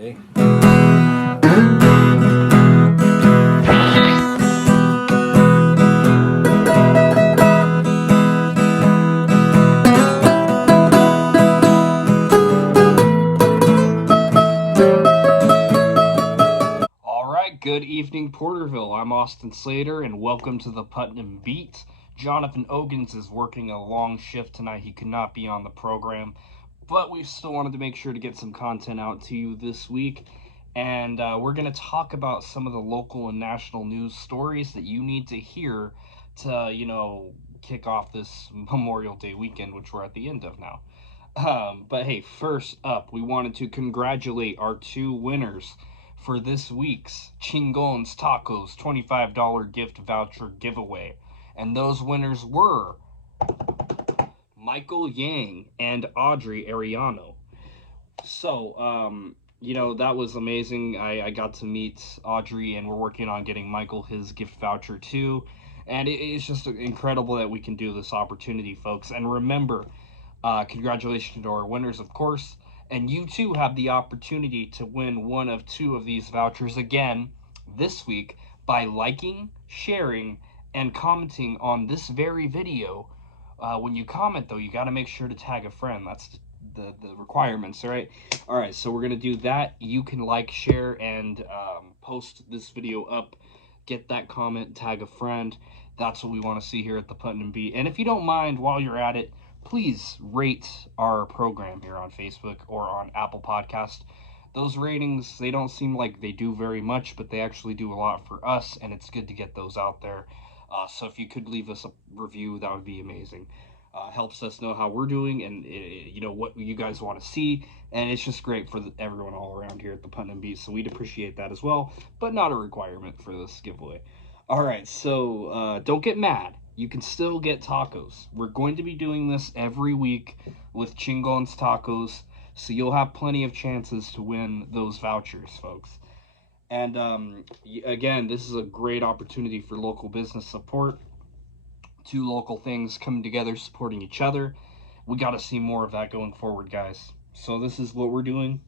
Okay. All right, good evening, Porterville. I'm Austin Slater, and welcome to the Putnam Beat. Jonathan Ogans is working a long shift tonight. He could not be on the program, but we still wanted to make sure to get some content out to you this week. And we're going to talk about some of the local and national news stories that you need to hear to, kick off this Memorial Day weekend, which we're at the end of now. But hey, first up, we wanted to congratulate our two winners for this week's Chingon's Tacos $25 gift voucher giveaway. And those winners were Michael Yang and Audrey Ariano. So, that was amazing. I got to meet Audrey, and we're working on getting Michael his gift voucher too. And it's just incredible that we can do this opportunity, folks. And remember, congratulations to our winners, of course. And you too have the opportunity to win one of two of these vouchers again this week by liking, sharing, and commenting on this very video. When you comment, though, you got to make sure to tag a friend. That's the requirements, all right? All right, so we're going to do that. You can like, share, and post this video up. Get that comment, tag a friend. That's what we want to see here at the Putnam Beat. And if you don't mind, while you're at it, please rate our program here on Facebook or on Apple Podcast. Those ratings, they don't seem like they do very much, but they actually do a lot for us, and it's good to get those out there. So if you could leave us a review, that would be amazing. Helps us know how we're doing and what you guys want to see, and it's just great for everyone all around here at the Putnam Beat, so we'd appreciate that as well, but not a requirement for this giveaway. All right, so don't get mad. You can still get tacos. We're going to be doing this every week with Chingon's Tacos, so you'll have plenty of chances to win those vouchers, folks. And again, this is a great opportunity for local business support. Two local things coming together, supporting each other. We got to see more of that going forward, guys. So this is what we're doing.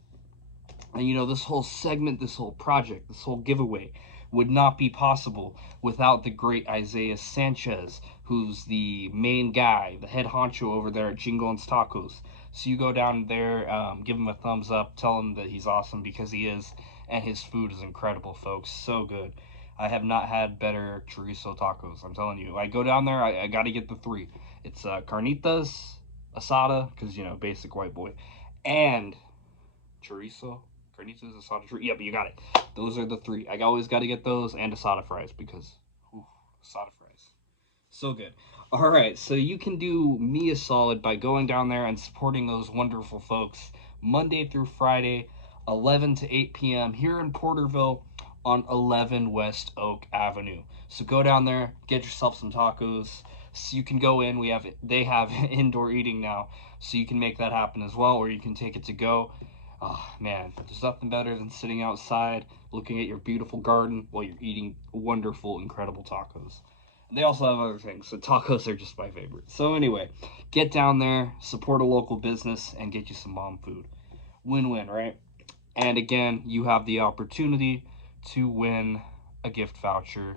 And this whole segment, this whole project, this whole giveaway would not be possible without the great Isaiah Sanchez, who's the main guy, the head honcho over there at Chingon's Tacos. So you go down there, give him a thumbs up, tell him that he's awesome, because he is, and his food is incredible, folks. So good. I have not had better chorizo tacos. I'm telling you. I go down there, I got to get the three. It's carnitas, asada, because, basic white boy, and chorizo, carnitas, asada, chorizo. Yeah, but you got it. Those are the three. I always got to get those and asada fries because, asada fries. So good. All right, so you can do me a solid by going down there and supporting those wonderful folks Monday through Friday, 11 to 8 p.m. here in Porterville on 11 West Oak Avenue. So go down there, get yourself some tacos. So you can go in. They have indoor eating now, so you can make that happen as well, or you can take it to go. Oh man, there's nothing better than sitting outside, looking at your beautiful garden while you're eating wonderful, incredible tacos. They also have other things, so tacos are just my favorite. So anyway, get down there, support a local business, and get you some mom food. Win-win, right? And again, you have the opportunity to win a gift voucher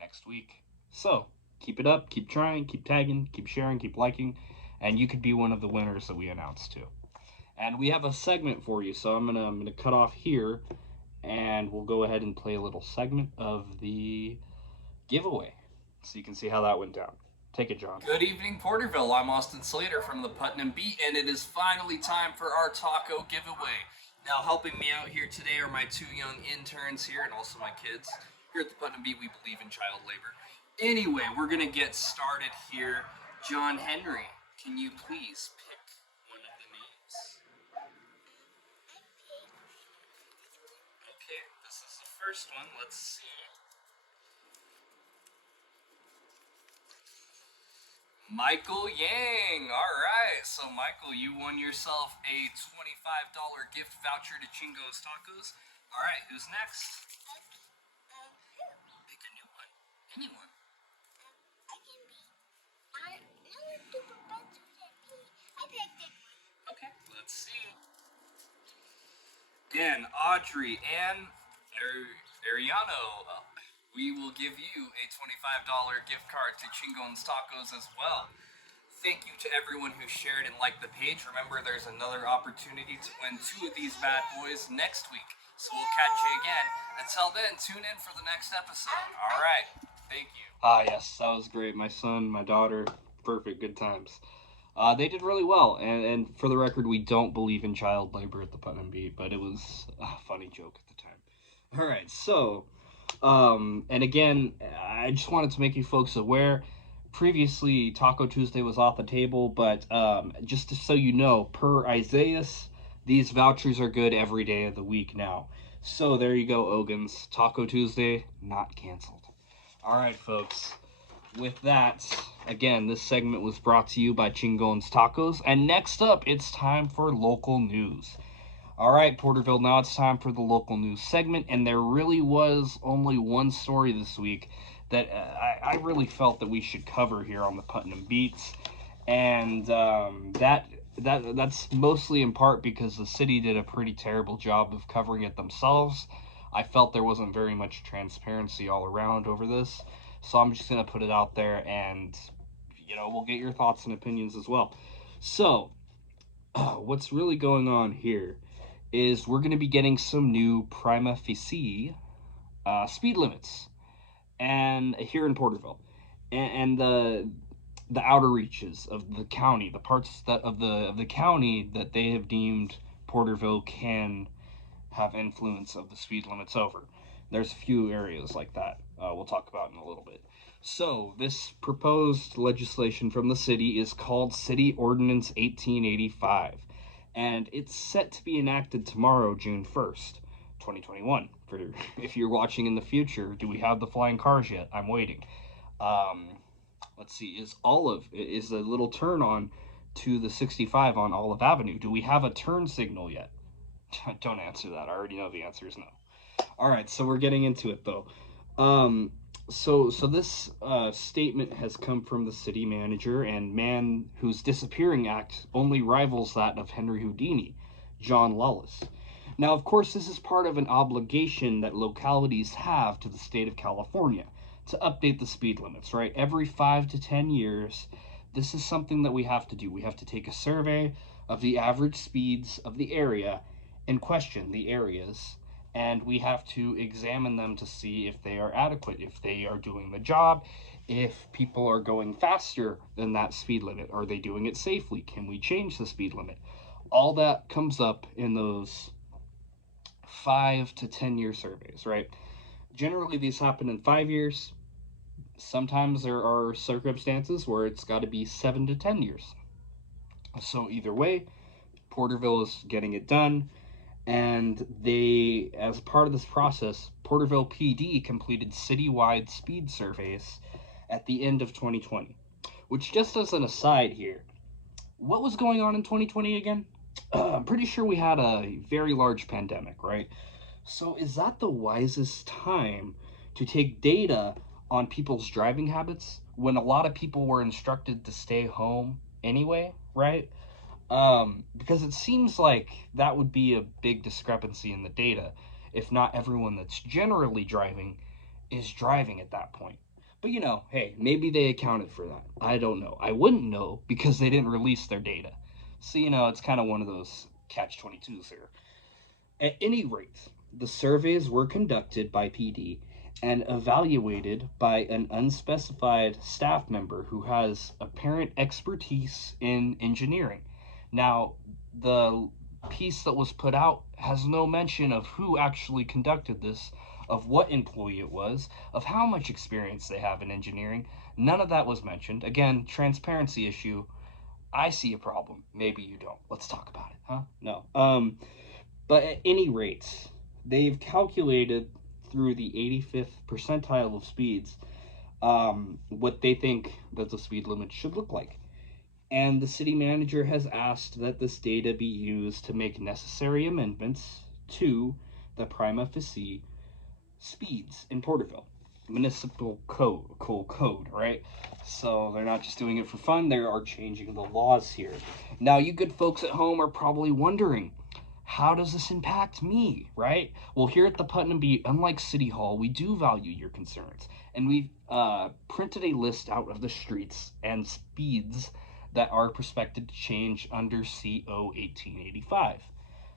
next week. So keep it up, keep trying, keep tagging, keep sharing, keep liking, and you could be one of the winners that we announced too. And we have a segment for you, so I'm gonna cut off here, and we'll go ahead and play a little segment of the giveaway, so you can see how that went down. Take it, John. Good evening, Porterville. I'm Austin Slater from the Putnam Beat, and it is finally time for our taco giveaway. Now, helping me out here today are my two young interns here, and also my kids. Here at the Putnam Beat, we believe in child labor. Anyway, we're gonna get started here. John Henry, can you please pick one of the names? Okay, this is the first one. Let's see. Michael Yang. All right. So, Michael, you won yourself a $25 gift voucher to Chingo's Tacos. All right. Who's next? Pick a new one. Anyone. I can be. I know it's super better than me. I picked it. Okay. Let's see. Dan, Audrey, and Ariano, we will give you a $25 gift card to Chingon's Tacos as well. Thank you to everyone who shared and liked the page. Remember, there's another opportunity to win 2 of these bad boys next week. So we'll catch you again. Until then, tune in for the next episode. All right. Thank you. Yes, that was great. My son, my daughter, perfect. Good times. They did really well. And for the record, we don't believe in child labor at the Putnam Beat, but it was a funny joke at the time. All right. So, and again, I just wanted to make you folks aware. Previously, Taco Tuesday was off the table, but just so you know, per Isaiah, these vouchers are good every day of the week now. So there you go, Ogans. Taco Tuesday not canceled. All right, folks. With that, again, this segment was brought to you by Chingon's Tacos. And next up, it's time for local news. All right, Porterville, now it's time for the local news segment, and there really was only one story this week that I really felt that we should cover here on the Putnam Beats, and that's mostly in part because the city did a pretty terrible job of covering it themselves. I felt there wasn't very much transparency all around over this, so I'm just gonna put it out there, and we'll get your thoughts and opinions as well. So, what's really going on here is we're going to be getting some new prima facie speed limits, and here in Porterville, and the outer reaches of the county, the parts of the county that they have deemed Porterville can have influence of the speed limits over. There's a few areas like that we'll talk about in a little bit. So this proposed legislation from the city is called City Ordinance 1885, and it's set to be enacted tomorrow, June 1st, 2021. For if you're watching in the future, do we have the flying cars yet? I'm waiting. Let's see, is a little turn on to the 65 on Olive Avenue? Do we have a turn signal yet? Don't answer that. I already know the answer is no. All right, so we're getting into it though. So this statement has come from the city manager and man whose disappearing act only rivals that of Henry Houdini, John Lawless. Now, of course, this is part of an obligation that localities have to the state of California to update the speed limits, right? Every 5 to 10 years, this is something that we have to do. We have to take a survey of the average speeds of the area and question the areas, and we have to examine them to see if they are adequate, if they are doing the job, if people are going faster than that speed limit. Are they doing it safely? Can we change the speed limit? All that comes up in those 5 to 10 year surveys, right? Generally, these happen in 5 years. Sometimes there are circumstances where it's got to be 7 to 10 years. So either way, Porterville is getting it done. And they, as part of this process, Porterville PD completed citywide speed surveys at the end of 2020. Which, just as an aside here, what was going on in 2020 again? I'm pretty sure we had a very large pandemic, right? So is that the wisest time to take data on people's driving habits when a lot of people were instructed to stay home anyway, right? Because it seems like that would be a big discrepancy in the data if not everyone that's generally driving is driving at that point. But hey, maybe they accounted for that. I don't know. I wouldn't know because they didn't release their data. So, it's kind of one of those catch-22s here. At any rate, the surveys were conducted by PD and evaluated by an unspecified staff member who has apparent expertise in engineering. Now, the piece that was put out has no mention of who actually conducted this, of what employee it was, of how much experience they have in engineering. None of that was mentioned. Again, transparency issue. I see a problem. Maybe you don't. Let's talk about it, huh? No. But at any rate, they've calculated through the 85th percentile of speeds what they think that the speed limit should look like. And the city manager has asked that this data be used to make necessary amendments to the prima facie speeds in Porterville. Municipal code, right? So they're not just doing it for fun, they are changing the laws here. Now, you good folks at home are probably wondering, How does this impact me, right? Well, here at the Putnam Beat, unlike City Hall, we do value your concerns. And we've printed a list out of the streets and speeds that are prospected to change under CO 1885.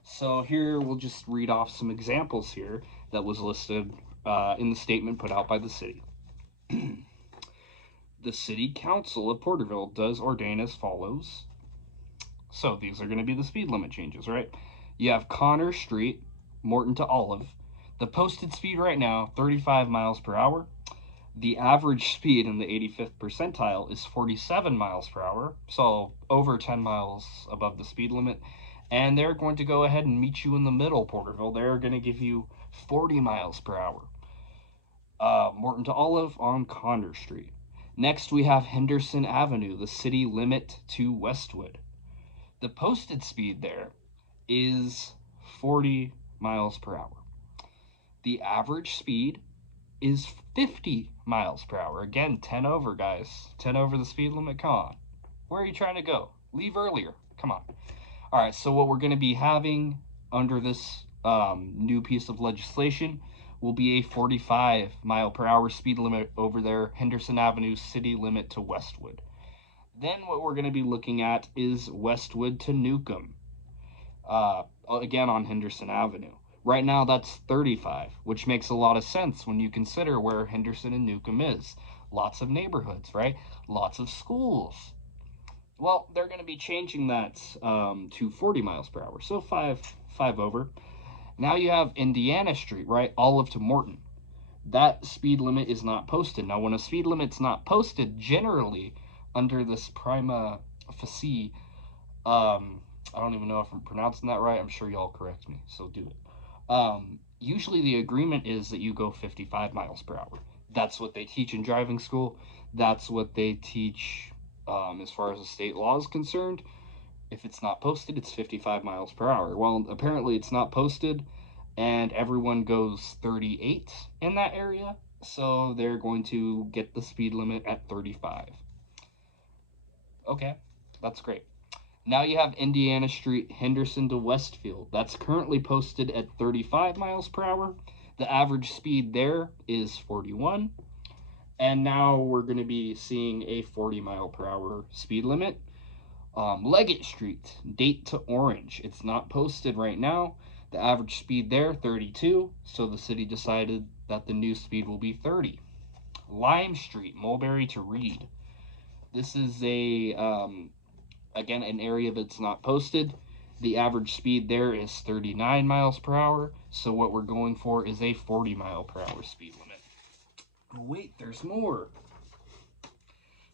So here we'll just read off some examples here that was listed in the statement put out by the city. The City Council of Porterville does ordain as follows. So these are going to be the speed limit changes, right? You have Connor Street, Morton to Olive. The posted speed right now, 35 miles per hour. The average speed in the 85th percentile is 47 miles per hour, so over 10 miles above the speed limit. And they're going to go ahead and meet you in the middle, Porterville. They're going to give you 40 miles per hour. Morton to Olive on Connor Street. Next, we have Henderson Avenue, the city limit to Westwood. The posted speed there is 40 miles per hour. The average speed is 50 miles per hour. Again, 10 over, guys. 10 over the speed limit. Come on. Where are you trying to go? Leave earlier. Come on. All right, so what we're going to be having under this new piece of legislation will be a 45 mile per hour speed limit over there, Henderson Avenue city limit to Westwood. Then what we're going to be looking at is Westwood to Newcomb, again on Henderson Avenue. Right now that's 35, which makes a lot of sense when you consider where Henderson and Newcomb is. Lots of neighborhoods, right? Lots of schools. Well, they're going to be changing that to 40 miles per hour, so five over. Now you have Indiana Street, right? Olive to Morton. That speed limit is not posted. Now, when a speed limit's not posted, generally under this prima facie, I don't even know if I'm pronouncing that right. I'm sure y'all correct me, so do it. Usually the agreement is that you go 55 miles per hour. That's what they teach in driving school. That's what they teach as far as the state law is concerned. If it's not posted, it's 55 miles per hour. Well, apparently it's not posted, and everyone goes 38 in that area, so they're going to get the speed limit at 35. Okay, that's great. Now you have Indiana Street, Henderson to Westfield. That's currently posted at 35 miles per hour. The average speed there is 41. And now we're going to be seeing a 40 mile per hour speed limit. Leggett Street, Date to Orange. It's not posted right now. The average speed there, 32. So the city decided that the new speed will be 30. Lime Street, Mulberry to Reed. This is again, an area that's not posted. The average speed there is 39 miles per hour. So what we're going for is a 40 mile per hour speed limit. Oh, wait, there's more.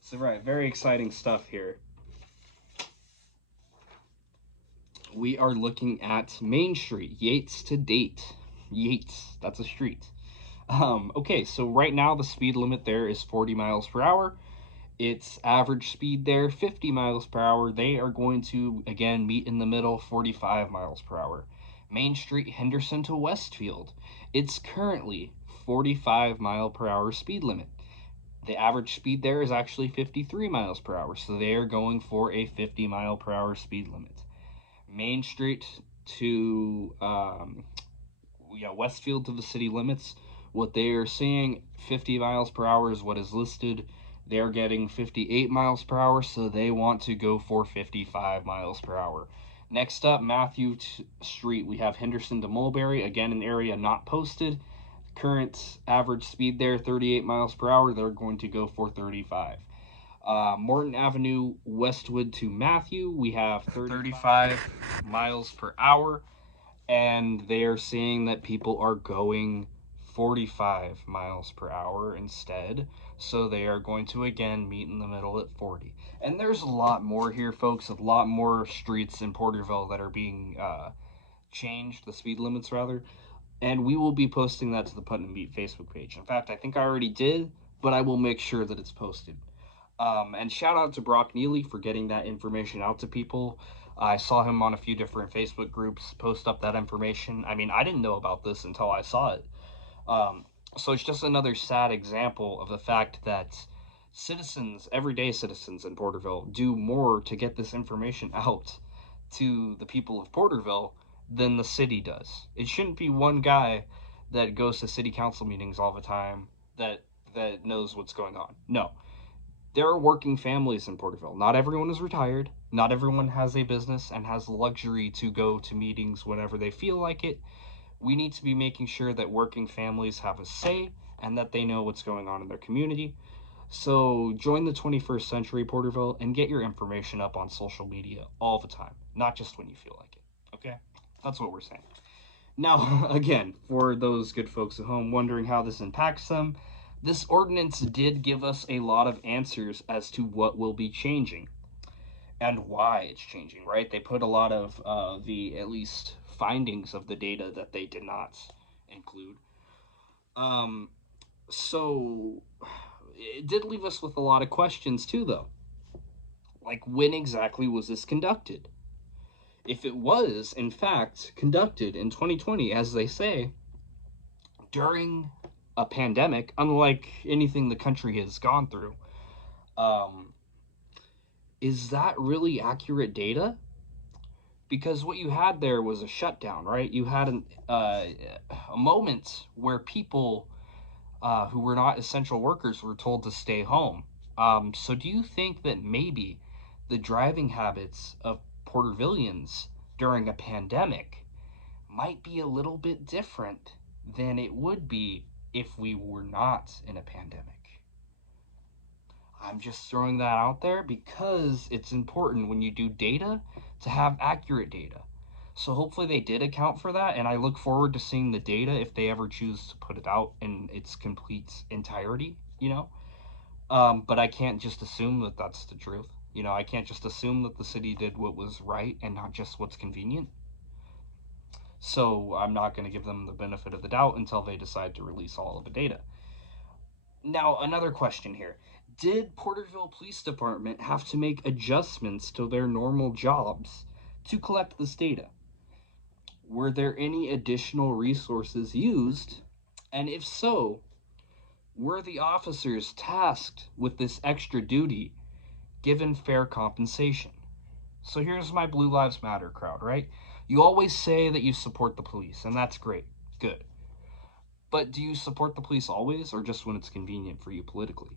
So, right, very exciting stuff here. We are looking at Main Street, Yates to Date. Yates, that's a street. Okay, so right now the speed limit there is 40 miles per hour. Its average speed there, 50 miles per hour. They are going to, again, meet in the middle, 45 miles per hour. Main Street, Henderson to Westfield. It's currently 45 mile per hour speed limit. The average speed there is actually 53 miles per hour, so they are going for a 50 mile per hour speed limit. Main Street to Westfield to the city limits. What they are seeing, 50 miles per hour is what is listed. They're getting 58 miles per hour, so they want to go for 55 miles per hour. Next up, Matthew Street. We have Henderson to Mulberry, again an area not posted. Current average speed there, 38 miles per hour. They're going to go for 35. Morton Avenue, Westwood to Matthew, we have 35 miles per hour, and they are saying that people are going 45 miles per hour instead, so they are going to again meet in the middle at 40. And there's a lot more here, folks, a lot more streets in Porterville that are being changed, the speed limits rather, and we will be posting that to the Putnam Beat Facebook page. In fact, I think I already did, but I will make sure that it's posted. And shout out to Brock Neely for getting that information out to people. I saw him on a few different Facebook groups post up that information. I mean, I didn't know about this until I saw it. So it's just another sad example of the fact that citizens, everyday citizens in Porterville, do more to get this information out to the people of Porterville than the city does. It shouldn't be one guy that goes to city council meetings all the time that knows what's going on. No, there are working families in Porterville. Not everyone is retired. Not everyone has a business and has the luxury to go to meetings whenever they feel like it. We need to be making sure that working families have a say and that they know what's going on in their community. So join the 21st century, Porterville, and get your information up on social media all the time, not just when you feel like it. Okay? That's what we're saying. Now, again, for those good folks at home wondering how this impacts them, this ordinance did give us a lot of answers as to what will be changing and why it's changing, right? They put a lot of the, at least, findings of the data that they did not include. Um, so it did leave us with a lot of questions too, though. Like, when exactly was this conducted? If it was, in fact, conducted in 2020, as they say, during a pandemic, unlike anything the country has gone through, um, is that really accurate data? Because what you had there was a shutdown, right? You had a moment where people who were not essential workers were told to stay home. So do you think that maybe the driving habits of Portervillians during a pandemic might be a little bit different than it would be if we were not in a pandemic? I'm just throwing that out there because it's important when you do data to have accurate data. So hopefully they did account for that, and I look forward to seeing the data if they ever choose to put it out in its complete entirety, you know? But I can't just assume that that's the truth. You know, I can't just assume that the city did what was right and not just what's convenient. So I'm not going to give them the benefit of the doubt until they decide to release all of the data. Now, another question here. Did Porterville Police Department have to make adjustments to their normal jobs to collect this data? Were there any additional resources used? And if so, were the officers tasked with this extra duty given fair compensation? So here's my Blue Lives Matter crowd, right? You always say that you support the police, and that's great. Good. But do you support the police always, or just when it's convenient for you politically?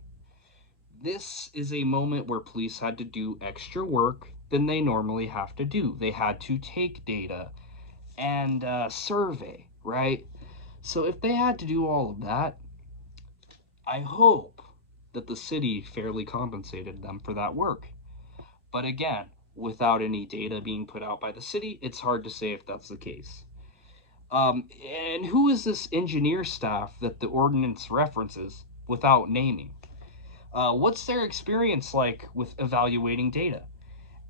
This is a moment where police had to do extra work than they normally have to do. They had to take data and survey, right? So if they had to do all of that, I hope that the city fairly compensated them for that work. But again, without any data being put out by the city, it's hard to say if that's the case. And who is this engineer staff that the ordinance references without naming? What's their experience like with evaluating data?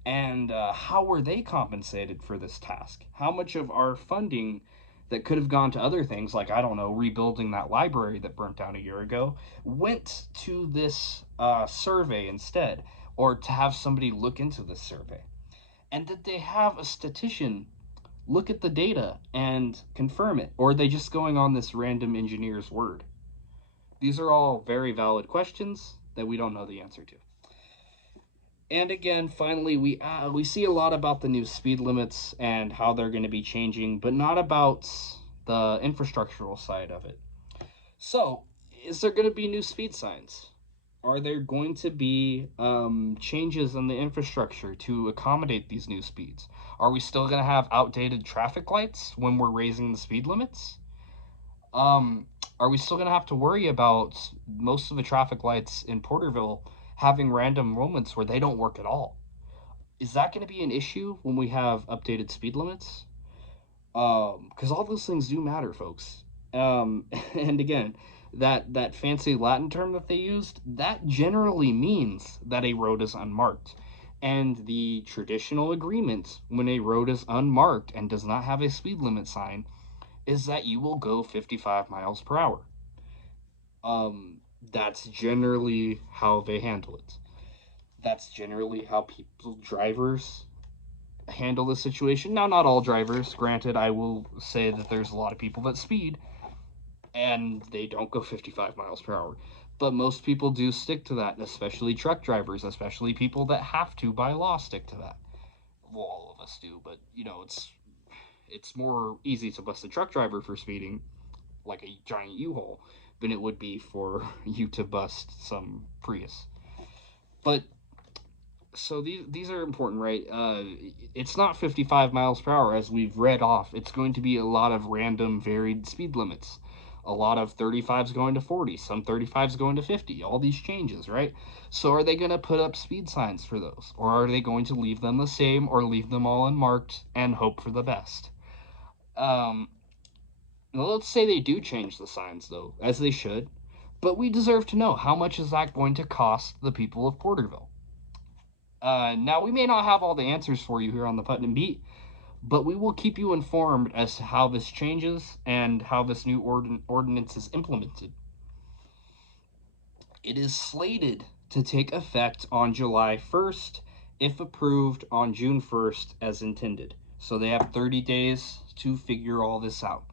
And how were they compensated for this task? How much of our funding that could have gone to other things, like, I don't know, rebuilding that library that burnt down a year ago, went to this survey instead, or to have somebody look into this survey? And did they have a statistician look at the data and confirm it? Or are they just going on this random engineer's word? These are all very valid questions that we don't know the answer to. And again, finally, we see a lot about the new speed limits and how they're going to be changing, but not about the infrastructural side of it. So, is there going to be new speed signs? Are there going to be changes in the infrastructure to accommodate these new speeds? Are we still going to have outdated traffic lights when we're raising the speed limits? Um, are we still going to have to worry about most of the traffic lights in Porterville having random moments where they don't work at all? Is that going to be an issue when we have updated speed limits? Because all those things do matter, folks. And again, that fancy Latin term that they used, that generally means that a road is unmarked. And the traditional agreement when a road is unmarked and does not have a speed limit sign is that you will go 55 miles per hour. That's generally how they handle it. That's generally how drivers handle the situation. Now, not all drivers. Granted, I will say that there's a lot of people that speed and they don't go 55 miles per hour. But most people do stick to that, especially truck drivers, especially people that have to, by law, stick to that. Well, all of us do, but, you know, it's it's more easy to bust a truck driver for speeding, like a giant U-Haul, than it would be for you to bust some Prius. But so these are important, right? It's not 55 miles per hour as we've read off. It's going to be a lot of random, varied speed limits. A lot of 35s going to 40, some 35s going to 50. All these changes, right? So are they going to put up speed signs for those, or are they going to leave them the same, or leave them all unmarked and hope for the best? Um, well, let's say they do change the signs, though, as they should. But we deserve to know, how much is that going to cost the people of Porterville? Now, we may not have all the answers for you here on the Putnam Beat, but we will keep you informed as to how this changes and how this new ordinance is implemented. It is slated to take effect on July 1st, if approved on June 1st as intended. So they have 30 days to figure all this out.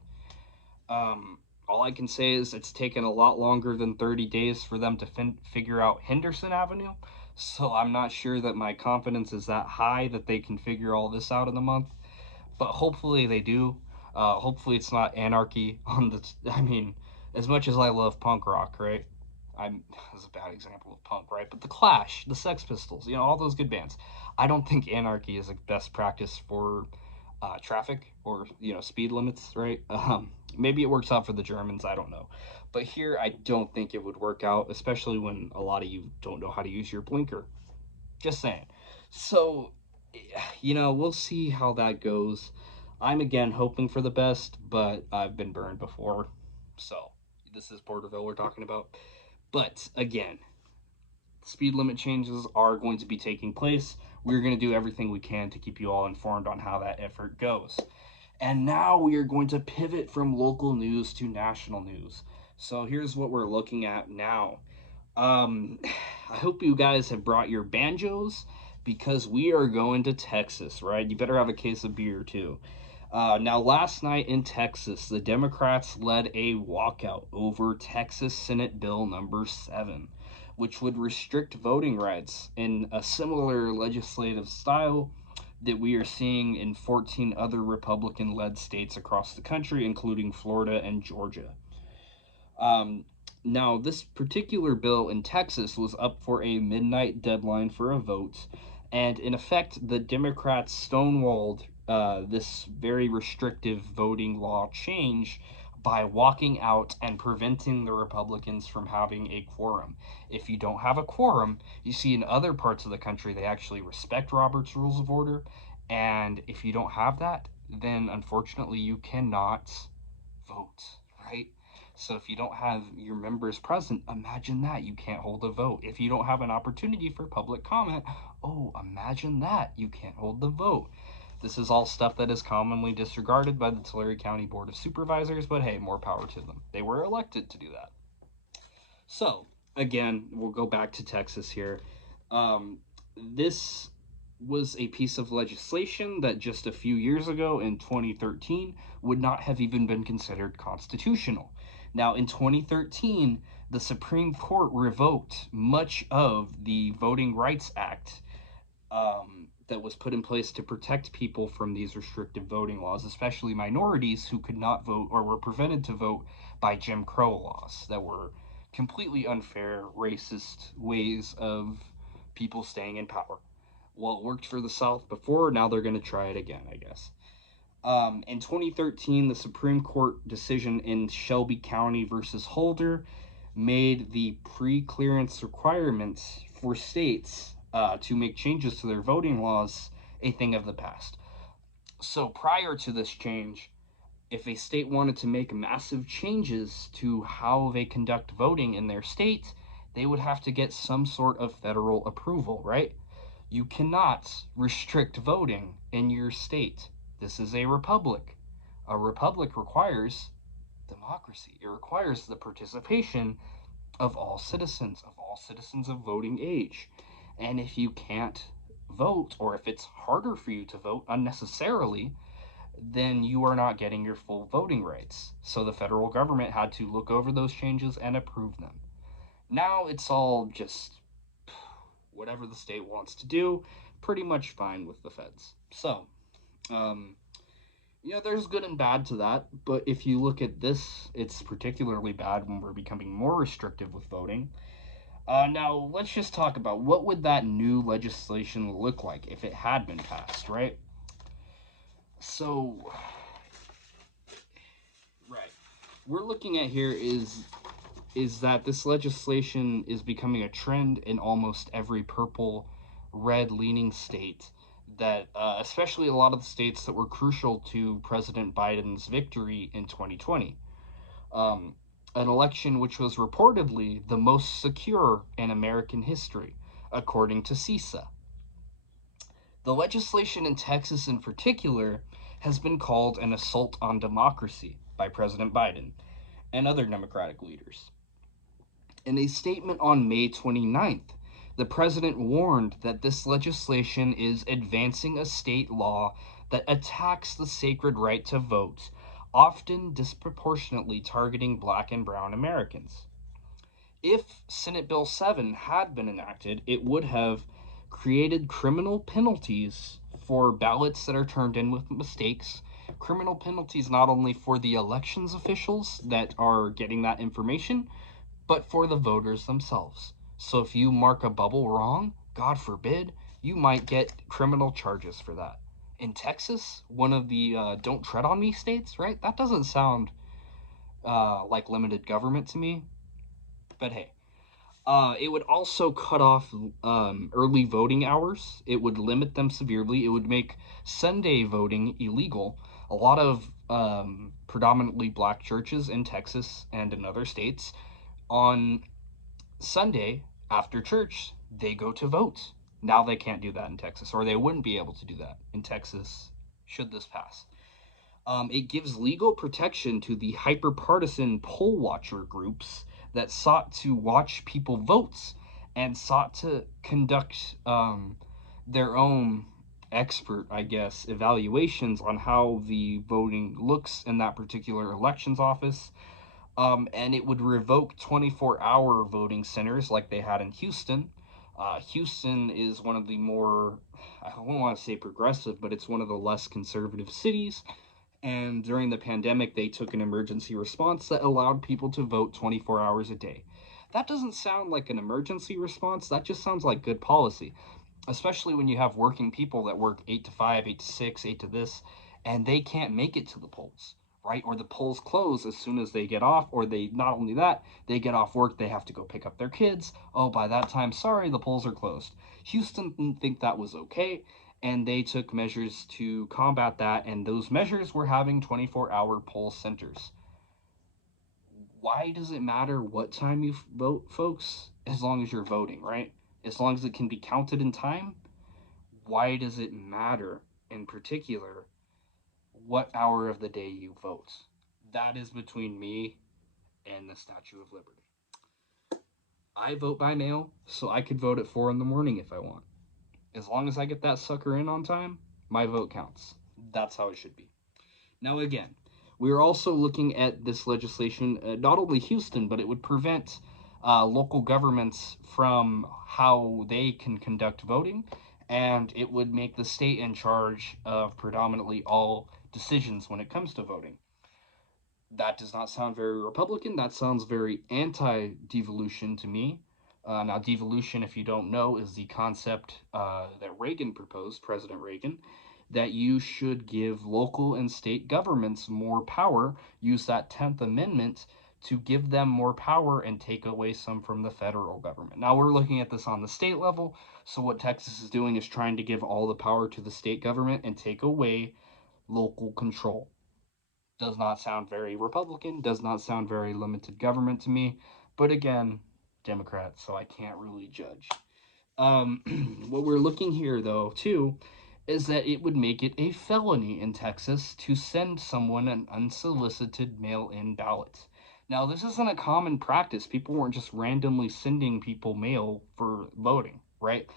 All I can say is it's taken a lot longer than 30 days for them to figure out Henderson Avenue. So I'm not sure that my confidence is that high that they can figure all this out in a month. But hopefully they do. Hopefully it's not anarchy on the. I mean, as much as I love punk rock, right? I'm That's a bad example of punk, right? But the Clash, the Sex Pistols, all those good bands. I don't think anarchy is a best practice for traffic or speed limits, right? Maybe it works out for the Germans, I don't know, but here I don't think it would work out, especially when a lot of you don't know how to use your blinker. Just saying. So, we'll see how that goes. I'm again hoping for the best, but I've been burned before. So, this is Porterville we're talking about. But again, speed limit changes are going to be taking place. We're going to do everything we can to keep you all informed on how that effort goes. And now we are going to pivot from local news to national news. So here's what we're looking at now. Um, I hope you guys have brought your banjos because we are going to Texas, right? You better have a case of beer too. Now, last night in Texas, the Democrats led a walkout over Texas Senate Bill number 7, which would restrict voting rights in a similar legislative style that we are seeing in 14 other Republican led states across the country, including Florida and Georgia. Um, Now, this particular bill in Texas was up for a midnight deadline for a vote, and in effect, the Democrats stonewalled this very restrictive voting law change by walking out and preventing the Republicans from having a quorum. If you don't have a quorum, you see in other parts of the country they actually respect Robert's Rules of Order, and if you don't have that, then unfortunately you cannot vote, right? So if you don't have your members present, imagine that. You can't hold a vote. If you don't have an opportunity for public comment, oh, imagine that. You can't hold the vote. This is all stuff that is commonly disregarded by the Tulare County Board of Supervisors, but hey, more power to them. They were elected to do that. So, again, we'll go back to Texas here. This was a piece of legislation that just a few years ago in 2013 would not have even been considered constitutional. Now, in 2013, the Supreme Court revoked much of the Voting Rights Act that was put in place to protect people from these restrictive voting laws, especially minorities who could not vote or were prevented to vote by Jim Crow laws that were completely unfair, racist ways of people staying in power. Well, it worked for the South before, now they're going to try it again, I guess. In 2013, the Supreme Court decision in Shelby County versus Holder made the pre-clearance requirements for states to make changes to their voting laws a thing of the past. So prior to this change, if a state wanted to make massive changes to how they conduct voting in their state, they would have to get some sort of federal approval, right? You cannot restrict voting in your state. This is a republic. A republic requires democracy. It requires the participation of all citizens of voting age. And if you can't vote, or if it's harder for you to vote unnecessarily, then you are not getting your full voting rights. So the federal government had to look over those changes and approve them. Now it's all just whatever the state wants to do, pretty much fine with the feds. So, um, There's good and bad to that, but if you look at this, it's particularly bad when we're becoming more restrictive with voting. Now, let's just talk about what would that new legislation look like if it had been passed, right? So, right, we're looking at here is that this legislation is becoming a trend in almost every purple, red leaning state. That, especially a lot of the states that were crucial to President Biden's victory in 2020. Um, an election which was reportedly the most secure in American history, according to CISA. The legislation in Texas, in particular, has been called an assault on democracy by President Biden and other Democratic leaders. In a statement on May 29th, the president warned that this legislation is advancing a state law that attacks the sacred right to vote, often disproportionately targeting black and brown Americans. If Senate Bill 7 had been enacted, it would have created criminal penalties for ballots that are turned in with mistakes, criminal penalties not only for the elections officials that are getting that information, but for the voters themselves. So if you mark a bubble wrong, God forbid, you might get criminal charges for that. In Texas, one of the don't tread on me states, right? That doesn't sound like limited government to me, but hey. It would also cut off early voting hours. It would limit them severely. It would make Sunday voting illegal. A lot of predominantly black churches in Texas and in other states on Sunday after church, they go to vote. Now they can't do that in Texas, or they wouldn't be able to do that in Texas should this pass. It gives legal protection to the hyperpartisan poll watcher groups that sought to watch people vote and sought to conduct their own expert, I guess, evaluations on how the voting looks in that particular elections office. And it would revoke 24-hour voting centers like they had in Houston. Houston is one of the more, I don't want to say progressive, but it's one of the less conservative cities. And during the pandemic, they took an emergency response that allowed people to vote 24 hours a day. That doesn't sound like an emergency response, that just sounds like good policy, especially when you have working people that work 8 to 5, 8 to 6, 8 to this, and they can't make it to the polls, right? Or the polls close as soon as they get off, or they, not only that, they get off work, they have to go pick up their kids. Oh, by that time, sorry, the polls are closed. Houston didn't think that was okay, and they took measures to combat that, and those measures were having 24-hour poll centers. Why does it matter what time you vote, folks? As long as you're voting, right? As long as it can be counted in time, why does it matter in particular what hour of the day you vote? That is between me and the Statue of Liberty. I vote by mail, so I could vote at 4 in the morning if I want. As long as I get that sucker in on time, my vote counts. That's how it should be. Now, again, we are also looking at this legislation, not only Houston, but it would prevent local governments from how they can conduct voting, and it would make the state in charge of predominantly all decisions when it comes to voting. That does not sound very Republican. That sounds very anti devolution to me. Now, devolution, if you don't know, is the concept that Reagan proposed, President Reagan, that you should give local and state governments more power, use that 10th Amendment to give them more power and take away some from the federal government. Now, we're looking at this on the state level. So, what Texas is doing is trying to give all the power to the state government and take away local control. Does not sound very Republican, does not sound very limited government to me. But again, Democrat, so I can't really judge. What we're looking here, though, too, is that it would make it a felony in Texas to send someone an unsolicited mail in ballot. Now, this isn't a common practice. People weren't just randomly sending people mail for voting, right?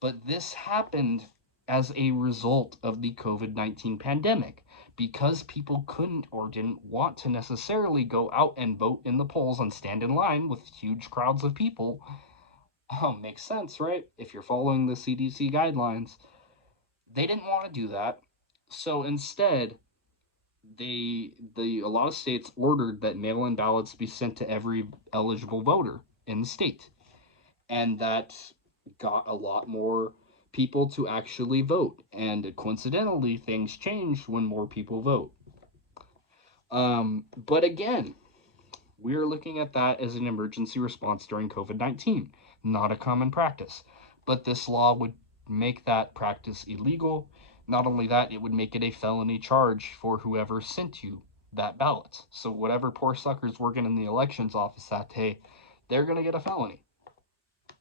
But this happened as a result of the COVID 19 pandemic because people couldn't or didn't want to necessarily go out and vote in the polls and stand in line with huge crowds of people. Oh, makes sense, right? If you're following the CDC guidelines, they didn't want to do that. So instead, a lot of states ordered that mail-in ballots be sent to every eligible voter in the state, and that got a lot more people to actually vote. And coincidentally, things changed when more people vote. But again, we're looking at that as an emergency response during COVID 19, not a common practice. But this law would make that practice illegal. Not only that, it would make it a felony charge for whoever sent you that ballot. So, whatever poor suckers working in the elections office that day, they're going to get a felony.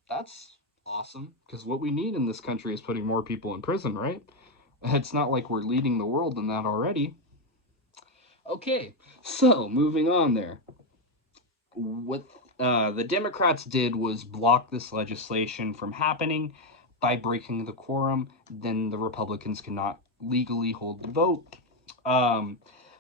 That's awesome, because what we need in this country is putting more people in prison, right? It's not like we're leading the world in that already. Okay, so moving on there. What the Democrats did was block this legislation from happening by breaking the quorum. Then the Republicans cannot legally hold the vote. Um,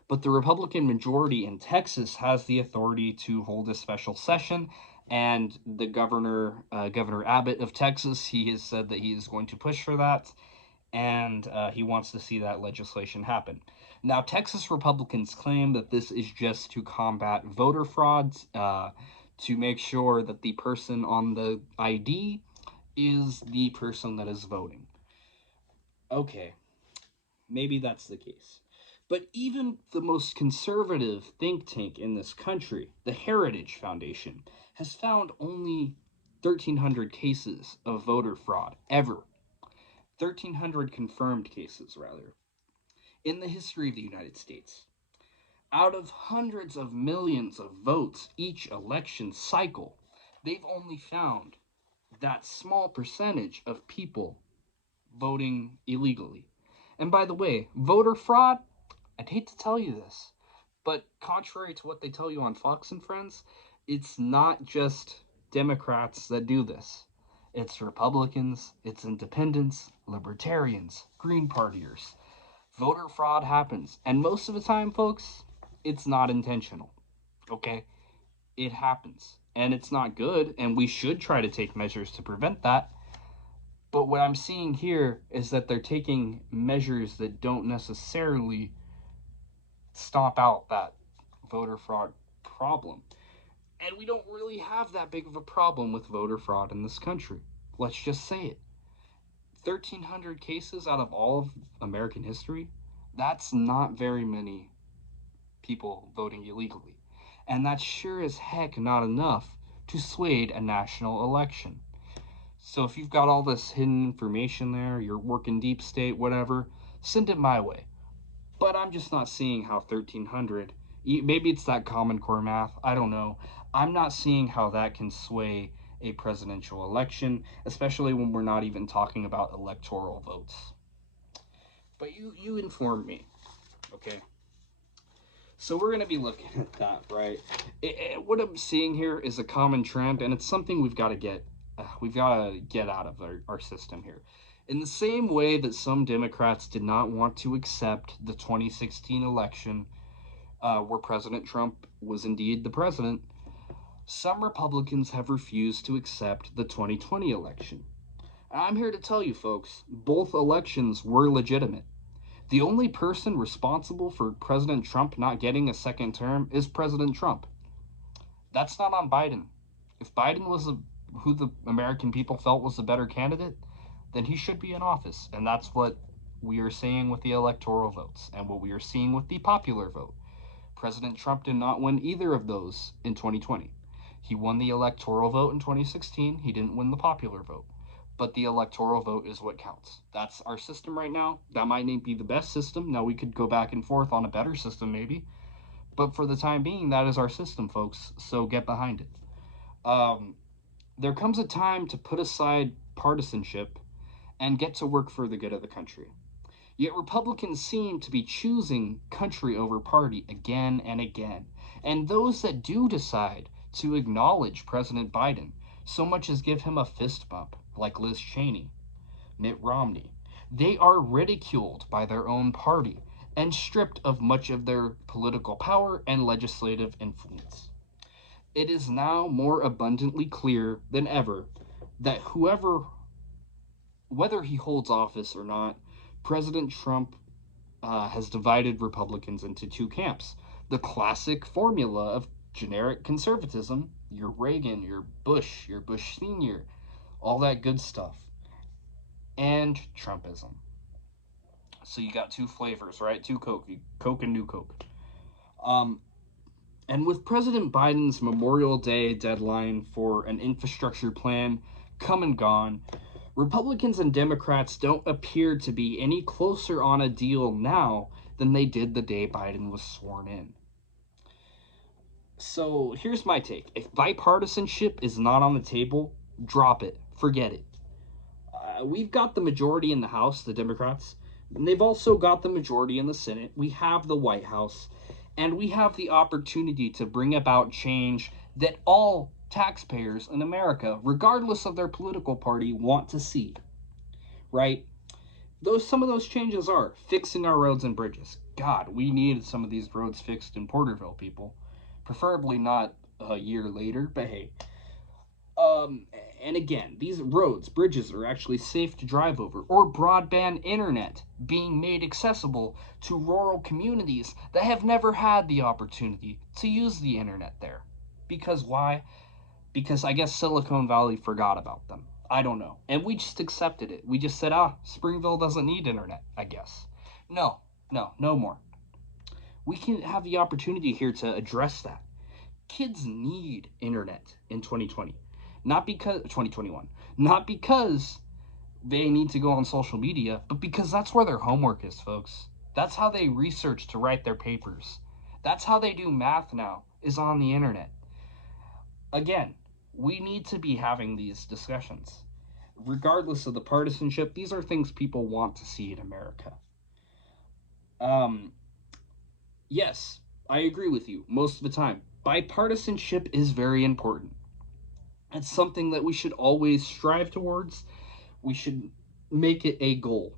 but the Republican majority in Texas has the authority to hold a special session. And the Governor Abbott of Texas, he has said that he is going to push for that, and he wants to see that legislation happen. Now, Texas Republicans claim that this is just to combat voter frauds, to make sure that the person on the ID is the person that is voting. Okay, maybe that's the case. But even the most conservative think tank in this country, the Heritage Foundation, has found only 1,300 cases of voter fraud ever. 1,300 confirmed cases, rather, in the history of the United States. Out of hundreds of millions of votes each election cycle, they've only found that small percentage of people voting illegally. And by the way, voter fraud, I'd hate to tell you this, but contrary to what they tell you on Fox and Friends, it's not just Democrats that do this. It's Republicans, it's independents, libertarians, Green Partiers. Voter fraud happens. And most of the time, folks, it's not intentional. Okay? It happens. And it's not good, and we should try to take measures to prevent that. But what I'm seeing here is that they're taking measures that don't necessarily stomp out that voter fraud problem. And we don't really have that big of a problem with voter fraud in this country. Let's just say it. 1,300 cases out of all of American history, that's not very many people voting illegally. And that's sure as heck not enough to sway a national election. So if you've got all this hidden information there, you're working deep state, whatever, send it my way. But I'm just not seeing how 1,300, maybe it's that Common Core math, I don't know. I'm not seeing how that can sway a presidential election, especially when we're not even talking about electoral votes. But you informed me, okay? So we're going to be looking at that, right? What I'm seeing here is a common trend, and it's something we've got to get out of our system here. In the same way that some Democrats did not want to accept the 2016 election, where President Trump was indeed the president, some Republicans have refused to accept the 2020 election. And I'm here to tell you, folks, both elections were legitimate. The only person responsible for President Trump not getting a second term is President Trump. That's not on Biden. If Biden was who the American people felt was the better candidate, then he should be in office. And that's what we are seeing with the electoral votes and what we are seeing with the popular vote. President Trump did not win either of those in 2020. He won the electoral vote in 2016. He didn't win the popular vote. But the electoral vote is what counts. That's our system right now. That might not be the best system. Now we could go back and forth on a better system maybe. But for the time being, that is our system, folks. So get behind it. There comes a time to put aside partisanship and get to work for the good of the country. Yet Republicans seem to be choosing country over party again and again. And those that do decide to acknowledge President Biden so much as give him a fist bump, like Liz Cheney, Mitt Romney, they are ridiculed by their own party and stripped of much of their political power and legislative influence. It is now more abundantly clear than ever that whether he holds office or not, President Trump has divided Republicans into two camps. The classic formula of generic conservatism, your Reagan, your Bush Sr., all that good stuff, and Trumpism. So you got two flavors, right? Two Coke and New Coke. Um, and with President Biden's Memorial Day deadline for an infrastructure plan come and gone, Republicans and Democrats don't appear to be any closer on a deal now than they did the day Biden was sworn in. So here's my take. If bipartisanship is not on the table, drop it. Forget it. We've got the majority in the House, the Democrats. And they've also got the majority in the Senate. We have the White House. And we have the opportunity to bring about change that all taxpayers in America, regardless of their political party, want to see. Right? Some of those changes are fixing our roads and bridges. God, we need some of these roads fixed in Porterville, people. Preferably not a year later, but hey. Um, and again, these roads, bridges are actually safe to drive over, or broadband internet being made accessible to rural communities that have never had the opportunity to use the internet there. Because why? Because I guess Silicon Valley forgot about them. I don't know. And we just accepted it. We just said, Springville doesn't need internet, I guess. No, no more. We can have the opportunity here to address that. Kids need internet in 2020. Not because 2021. Not because they need to go on social media, but because that's where their homework is, folks. That's how they research to write their papers. That's how they do math now, is on the internet. Again, we need to be having these discussions. Regardless of the partisanship, these are things people want to see in America. Um, yes, I agree with you most of the time. Bipartisanship is very important. It's something that we should always strive towards. We should make it a goal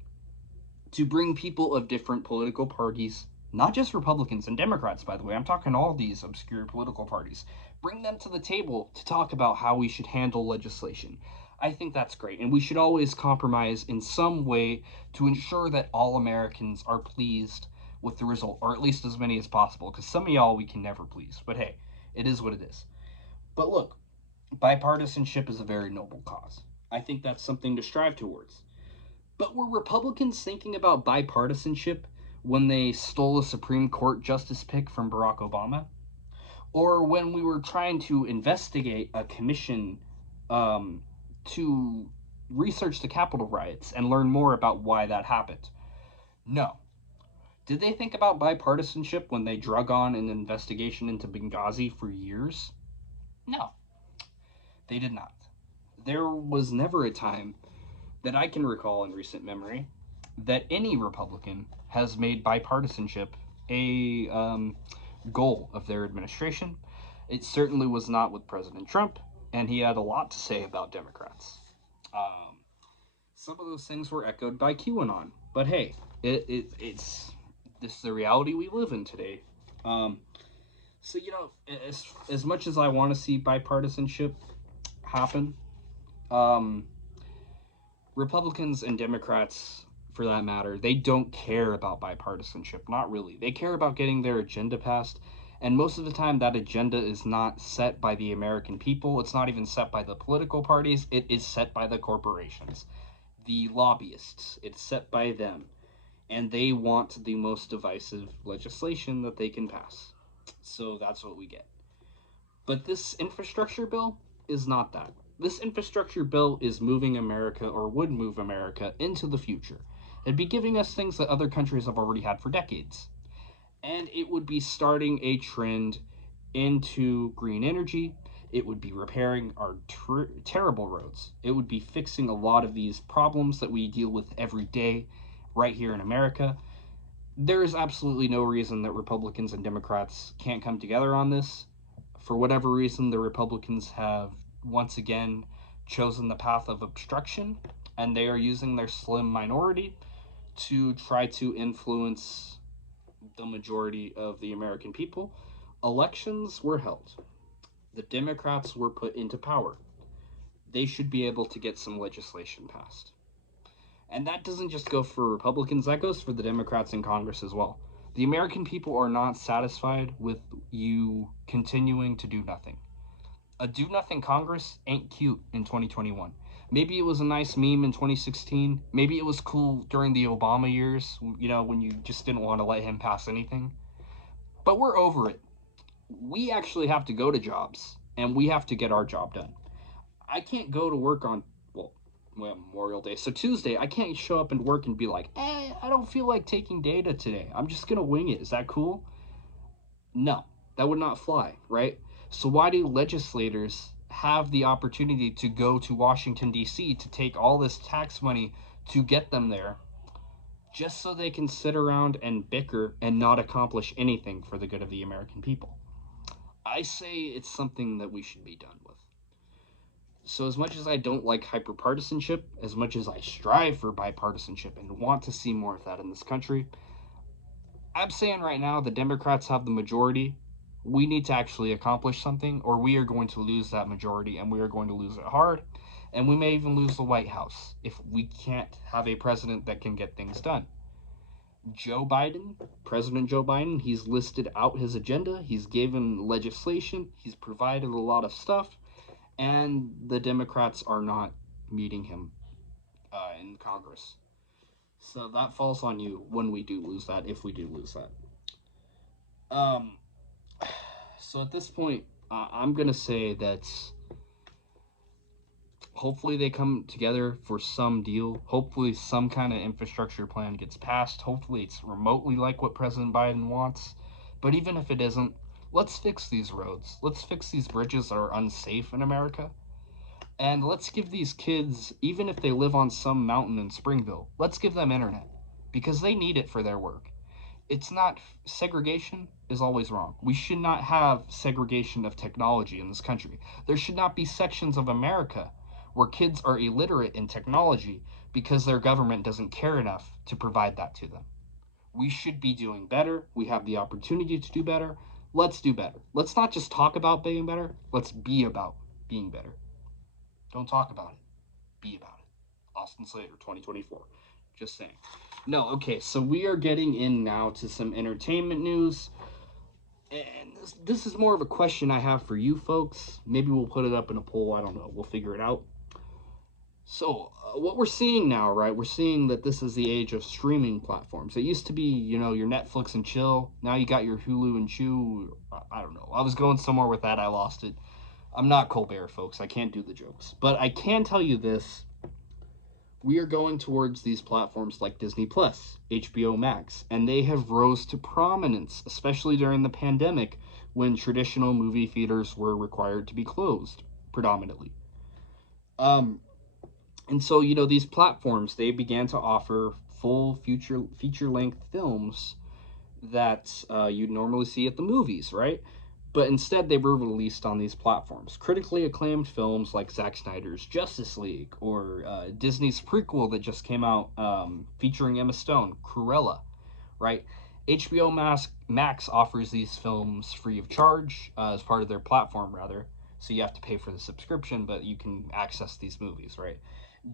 to bring people of different political parties, not just Republicans and Democrats, by the way, I'm talking all these obscure political parties, bring them to the table to talk about how we should handle legislation. I think that's great, and we should always compromise in some way to ensure that all Americans are pleased with the result, or at least as many as possible, because some of y'all we can never please. But hey, it is what it is. But look, bipartisanship is a very noble cause. I think that's something to strive towards. But were Republicans thinking about bipartisanship when they stole a Supreme Court justice pick from Barack Obama? Or when we were trying to investigate a commission to research the Capitol riots and learn more about why that happened? No. Did they think about bipartisanship when they drug on an investigation into Benghazi for years? No, they did not. There was never a time that I can recall in recent memory that any Republican has made bipartisanship a goal of their administration. It certainly was not with President Trump, and he had a lot to say about Democrats. Um, some of those things were echoed by QAnon, but hey, it's this is the reality we live in today. Um, so as much as I want to see bipartisanship happen, um, Republicans and Democrats, for that matter, they don't care about bipartisanship. Not really. They care about getting their agenda passed. And most of the time, that agenda is not set by the American people. It's not even set by the political parties. It is set by the corporations, the lobbyists. It's set by them. And they want the most divisive legislation that they can pass. So that's what we get. But this infrastructure bill is not that. This infrastructure bill is moving America, or would move America, into the future. It'd be giving us things that other countries have already had for decades. And it would be starting a trend into green energy. It would be repairing our terrible roads. It would be fixing a lot of these problems that we deal with every day right here in America. There is absolutely no reason that Republicans and Democrats can't come together on this. For whatever reason, the Republicans have once again chosen the path of obstruction, and they are using their slim minority to try to influence the majority of the American people. Elections were held. The Democrats were put into power. They should be able to get some legislation passed. And that doesn't just go for Republicans, that goes for the Democrats in Congress as well. The American people are not satisfied with you continuing to do nothing. A do nothing Congress ain't cute in 2021. Maybe it was a nice meme in 2016. Maybe it was cool during the Obama years, when you just didn't want to let him pass anything. But we're over it. We actually have to go to jobs, and we have to get our job done. I can't go to work on, well, Memorial Day. So Tuesday, I can't show up and work and be like, I don't feel like taking data today. I'm just going to wing it. Is that cool? No, that would not fly, right? So why do legislators have the opportunity to go to Washington, D.C. to take all this tax money to get them there just so they can sit around and bicker and not accomplish anything for the good of the American people? I say it's something that we should be done with. So as much as I don't like hyperpartisanship, as much as I strive for bipartisanship and want to see more of that in this country, I'm saying right now the Democrats have the majority. We need to actually accomplish something, or we are going to lose that majority, and we are going to lose it hard. And we may even lose the White House if we can't have a president that can get things done. President Joe Biden, he's listed out his agenda, he's given legislation, he's provided a lot of stuff, and the Democrats are not meeting him in Congress. So that falls on you when we do lose that, if we do lose that. So at this point, I'm gonna say that hopefully they come together for some deal. Hopefully some kind of infrastructure plan gets passed. Hopefully it's remotely like what President Biden wants. But even if it isn't, let's fix these roads. Let's fix these bridges that are unsafe in America. And let's give these kids, even if they live on some mountain in Springville, let's give them internet because they need it for their work. It's not, segregation is always wrong. We should not have segregation of technology in this country. There should not be sections of America where kids are illiterate in technology because their government doesn't care enough to provide that to them. We should be doing better. We have the opportunity to do better. Let's do better. Let's not just talk about being better. Let's be about being better. Don't talk about it. Be about it. Austin Slater, 2024. Just saying. No, okay, so we are getting in now to some entertainment news. And this is more of a question I have for you folks. Maybe we'll put it up in a poll. I don't know. We'll figure it out. So, what we're seeing now, right? We're seeing that this is the age of streaming platforms. It used to be, your Netflix and chill. Now you got your Hulu and Chew. I don't know. I was going somewhere with that. I lost it. I'm not Colbert, folks. I can't do the jokes. But I can tell you this. We are going towards these platforms like Disney Plus, HBO Max, and they have rose to prominence, especially during the pandemic when traditional movie theaters were required to be closed predominantly. And so, these platforms, they began to offer full feature length films that you'd normally see at the movies, right? But instead, they were released on these platforms. Critically acclaimed films like Zack Snyder's Justice League, or Disney's prequel that just came out featuring Emma Stone, Cruella, right? HBO Max offers these films free of charge as part of their platform, rather. So you have to pay for the subscription, but you can access these movies, right?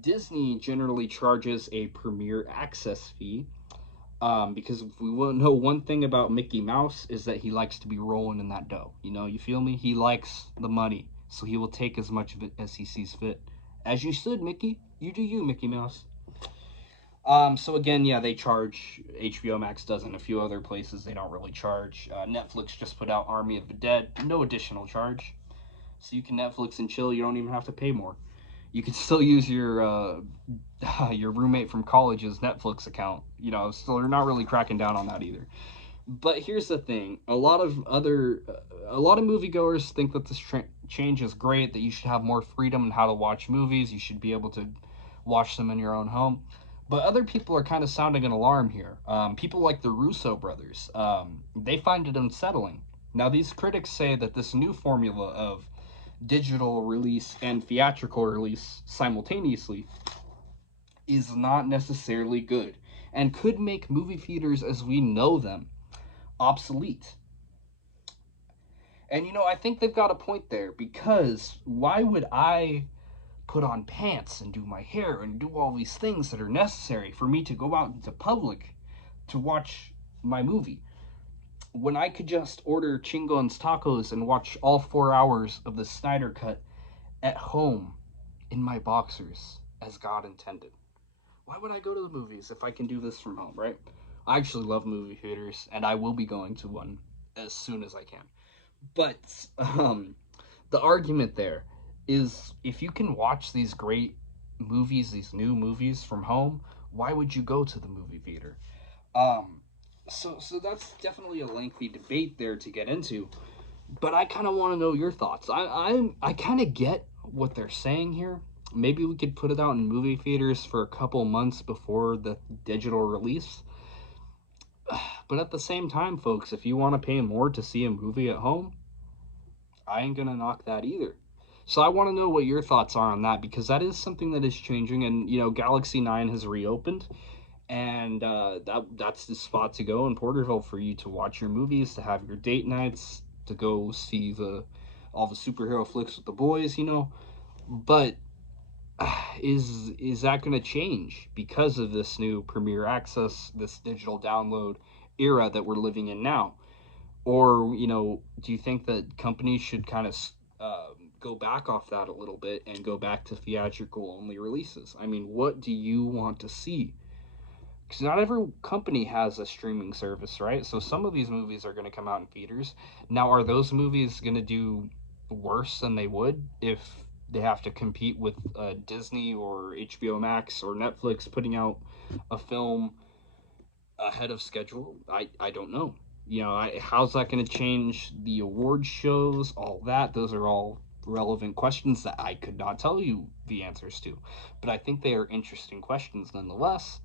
Disney generally charges a premiere access fee because if we will know one thing about Mickey Mouse is that he likes to be rolling in that dough. You feel me? He likes the money, so he will take as much of it as he sees fit. As you should, Mickey. You do you, Mickey Mouse. So again, yeah, they charge. HBO Max does, and a few other places they don't really charge. Netflix just put out Army of the Dead, no additional charge. So you can Netflix and chill. You don't even have to pay more. You can still use your your roommate from college's Netflix account. So they're not really cracking down on that either. But here's the thing: a lot of moviegoers think that this change is great. That you should have more freedom in how to watch movies. You should be able to watch them in your own home. But other people are kind of sounding an alarm here. People like the Russo brothers, they find it unsettling. Now, these critics say that this new formula of digital release and theatrical release simultaneously is not necessarily good and could make movie theaters as we know them obsolete. And I think they've got a point there, because why would I put on pants and do my hair and do all these things that are necessary for me to go out into public to watch my movie, when I could just order Chingon's tacos and watch all 4 hours of the Snyder Cut at home in my boxers as God intended. Why would I go to the movies if I can do this from home, right? I actually love movie theaters, and I will be going to one as soon as I can. But the argument there is, if you can watch these great movies, these new movies from home, why would you go to the movie theater? Um, so that's definitely a lengthy debate there to get into. But I kind of want to know your thoughts. I kind of get what they're saying here. Maybe we could put it out in movie theaters for a couple months before the digital release. But at the same time, folks, if you want to pay more to see a movie at home, I ain't gonna knock that either. So I want to know what your thoughts are on that, because that is something that is changing. And Galaxy 9 has reopened, and that's the spot to go in Porterville for you to watch your movies, to have your date nights, to go see the all the superhero flicks with the boys. But is that going to change because of this new Premier Access, this digital download era that we're living in now? Or do you think that companies should kind of go back off that a little bit and go back to theatrical only releases? I mean, what do you want to see? Because not every company has a streaming service, right? So some of these movies are going to come out in theaters. Now, are those movies going to do worse than they would if they have to compete with Disney or HBO Max or Netflix putting out a film ahead of schedule? I don't know. How's that going to change the award shows? All that. Those are all relevant questions that I could not tell you the answers to. But I think they are interesting questions nonetheless.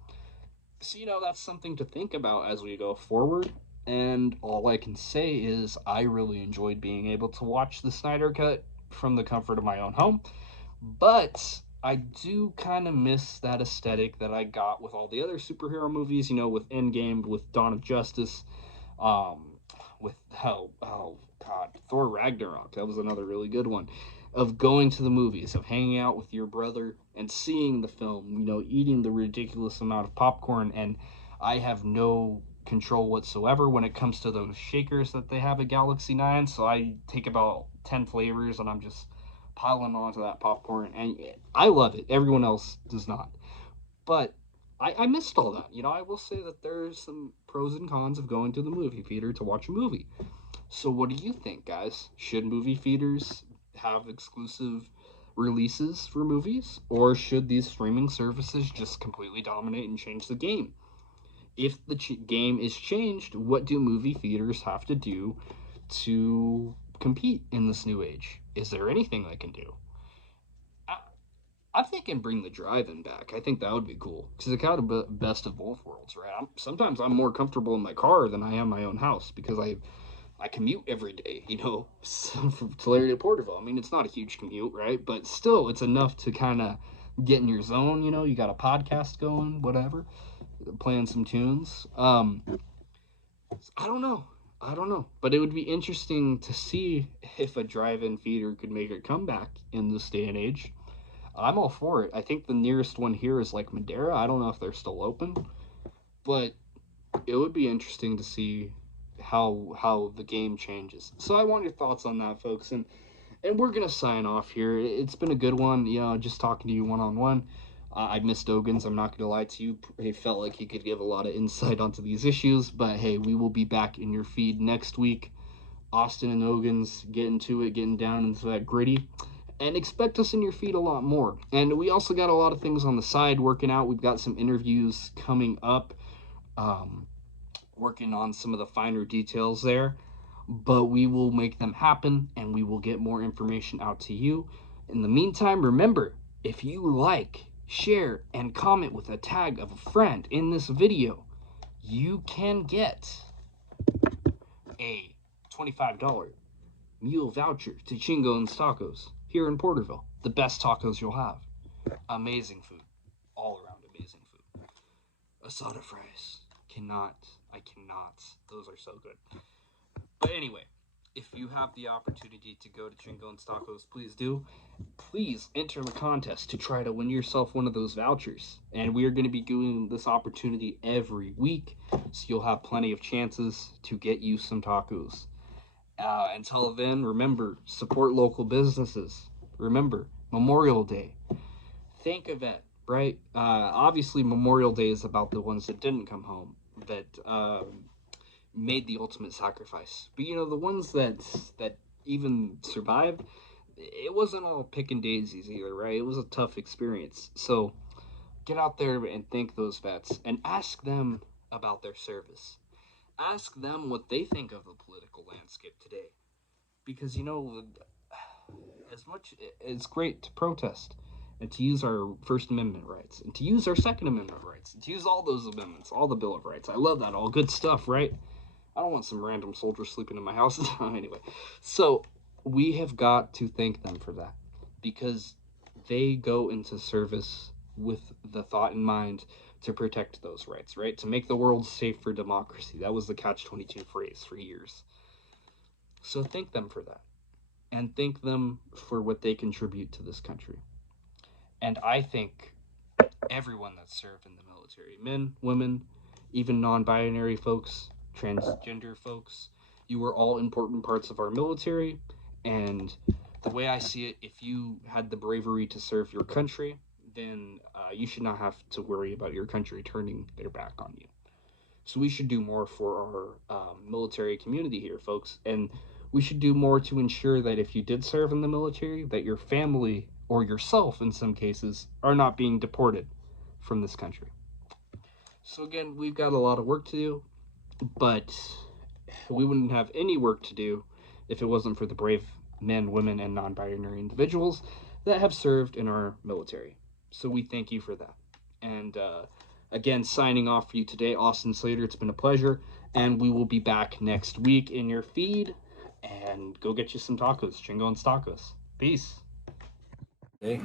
So, that's something to think about as we go forward. And all I can say is I really enjoyed being able to watch the Snyder Cut from the comfort of my own home. But I do kind of miss that aesthetic that I got with all the other superhero movies, with Endgame, with Dawn of Justice, um, with, oh God, Thor Ragnarok. That was another really good one. Of going to the movies, of hanging out with your brother and seeing the film, eating the ridiculous amount of popcorn. And I have no control whatsoever when it comes to those shakers that they have at Galaxy 9. So I take about 10 flavors and I'm just piling onto that popcorn. And I love it. Everyone else does not. But I missed all that. I will say that there's some pros and cons of going to the movie theater to watch a movie. So what do you think, guys? Should movie theaters have exclusive releases for movies, or should these streaming services just completely dominate and change the game? If the game is changed, what do movie theaters have to do to compete in this new age? Is there anything they can do? I, I'm thinking bring the drive-in back. I think that would be cool because it kind of best of both worlds, right? Sometimes I'm more comfortable in my car than I am my own house because I commute every day, from Tulare to Porterville. I mean, it's not a huge commute, right? But still, it's enough to kind of get in your zone. You got a podcast going, whatever, playing some tunes. I don't know. I don't know. But it would be interesting to see if a drive-in theater could make a comeback in this day and age. I'm all for it. I think the nearest one here is like Madera. I don't know if they're still open, but it would be interesting to see how the game changes. So I want your thoughts on that, folks, and we're gonna sign off here. It's been a good one, just talking to you one on one. I missed Ogans. I'm not gonna lie to you. He felt like he could give a lot of insight onto these issues, but hey, we will be back in your feed next week. Austin and Ogans getting to it, getting down into that gritty. And expect us in your feed a lot more. And we also got a lot of things on the side working out. We've got some interviews coming up. Um, Working on some of the finer details there, but we will make them happen and we will get more information out to you. In the meantime, remember, if you like, share, and comment with a tag of a friend in this video, you can get a $25 mule voucher to Chingo and Tacos here in Porterville. The best tacos you'll have. Amazing food. All around amazing food. Asada fries. I cannot. Those are so good. But anyway, if you have the opportunity to go to Chingo and Tacos, please do. please enter the contest to try to win yourself one of those vouchers. And we are going to be doing this opportunity every week, so you'll have plenty of chances to get you some tacos. Until then, remember, support local businesses. Remember, Memorial Day. Think of it, right? Obviously, Memorial Day is about the ones that didn't come home, that made the ultimate sacrifice. But you know, the ones that even survived, it wasn't all pick and daisies either, right? It was a tough experience. So get out there and thank those vets and ask them about their service. Ask them what they think of the political landscape today. Because you know, as much it's great to protest and to use our First Amendment rights and to use our Second Amendment rights and to use all those amendments, all the Bill of Rights. I love that, all good stuff, right? I don't want some random soldier sleeping in my house. Anyway, so we have got to thank them for that because they go into service with the thought in mind to protect those rights, right? To make the world safe for democracy. That was the catch 22 phrase for years. So thank them for that and thank them for what they contribute to this country. And I think everyone that served in the military, men, women, even non binary folks, transgender folks, you were all important parts of our military. And the way I see it, if you had the bravery to serve your country, then you should not have to worry about your country turning their back on you. So we should do more for our military community here, folks. And we should do more to ensure that if you did serve in the military, that your family or yourself, in some cases, are not being deported from this country. So again, we've got a lot of work to do, but we wouldn't have any work to do if it wasn't for the brave men, women, and non-binary individuals that have served in our military. So we thank you for that. And again, signing off for you today, Austin Slater. It's been a pleasure, and we will be back next week in your feed. And go get you some tacos, Chingo and Tacos. Peace. Hey.